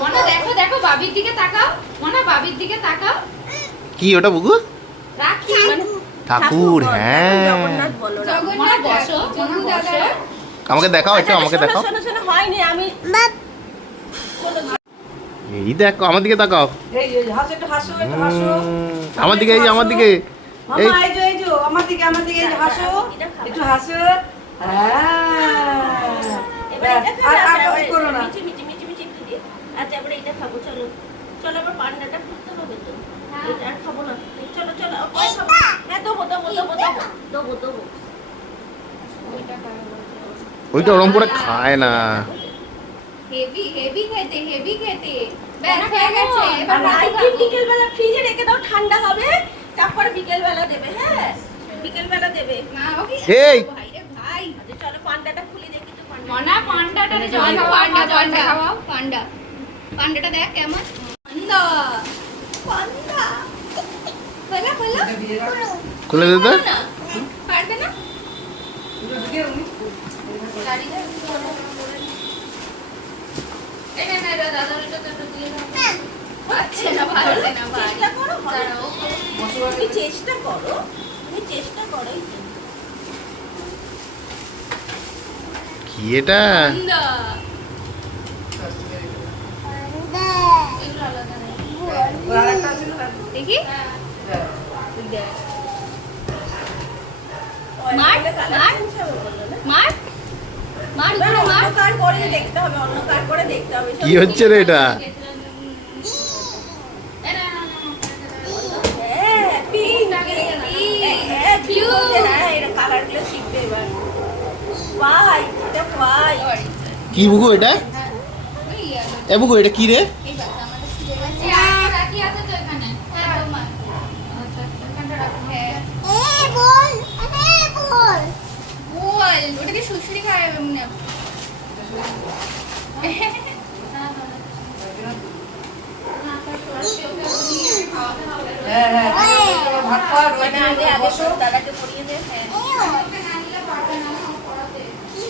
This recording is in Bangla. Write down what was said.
মনা দেখো দেখো বাবির দিকে তাকাও, মনা বাবির দিকে তাকাও। কি ওটা বুগু? রাখি ঠাকুর, হ্যাঁ। জগন্নাথ বলো। মনা বসো, মনা বসো। আমাকে দেখাও একটু, আমাকে দেখাও। শোনো শোনো, হয়নি আমি। এই দেখো, আমার দিকে তাকাও। এই যে হাসো, একটু হাসো, একটু হাসো। আমার দিকে, এই যে আমার দিকে। এই মামা এই যে আমার দিকে, আমার দিকে, এই যে হাসো, একটু হাসো। হ্যাঁ, আর ওই করো না। মিচি মিচি মিচি মিচি দিদি। আচ্ছা আমরা এটা খাবো, চলো চলো, আবার পান্ডাটা খুলতে হবে তো। এটা আর খাবো না, চলো চলো, ওই খাবো। হ্যাঁ দেবো দেবো দেবো দেবো দেবো দেবো। ওইটা ওরম করে খায় না। হেভি হেভি খেতে, হেভি খেতে। ব্যাস হয়ে গেছে, এবার আর ভাত আইসক্রিম খাবো। বিকেল বেলা ফ্রিজে রেখে দাও, ঠান্ডা হবে, তারপরে বিকেল বেলা দেবে। হ্যাঁ বিকেল বেলা দেবে। না ওকে এই। ভাই রে ভাই। আচ্ছা চলো পান্ডাটা খুলে দেখি তো। পান্ডা মনা পান্ডাটা রে জল খাও, পান্ডা জলটা খাওয়াও। পান্ডা, পান্ডাটা দেখ কেমন। পান্ডা, পান্ডা। বলা বলা। খুলে দে তো। না পারবে না। গাড়িটা এই না না দাদা এটা তো দিয়ে দাও। আচ্ছা না পারছে না ভাই। চেষ্টা করো, হবে। দাঁড়াও। তুমি চেষ্টা করো, তুমি চেষ্টা করো। কি এটা? পান্ডা। এগুলো আলাদা নেই। আরেকটা আছে না? দেখি হ্যাঁ। মার, মার। মার মার উপরে মার। অন্য কার করে দেখতে হবে, অন্য কার করে দেখতে হবে। কি হচ্ছে রে এটা? হ্যাঁ, pink, হ্যাঁ, blue বলছে, হ্যাঁ, এরা colour গুলো শিখবে এবার। White, এটা white। কি বুগু এটা? এ বুগু এটা কি রে? রাখি আছে তো এখানে। হ্যাঁ তোমার। আচ্ছা এখানটা রাখো। হ্যাঁ বল ওটাকে সুশ্রী খায় এমনি। হ্যাঁ, হ্যাঁ, ভাত খাওয়ার ওইখানে আগে বসো। দাদাকে পরিয়ে দে। হ্যাঁ